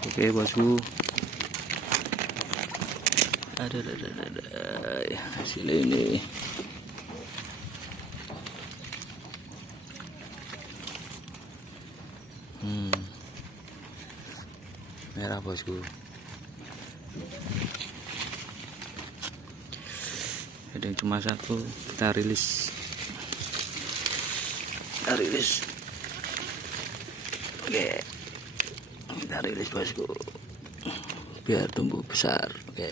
Oke bosku, ada hasil ini. Merah bosku. Ada yang cuma satu, kita rilis. Oke, kita rilis bosku, biar tumbuh besar. Oke,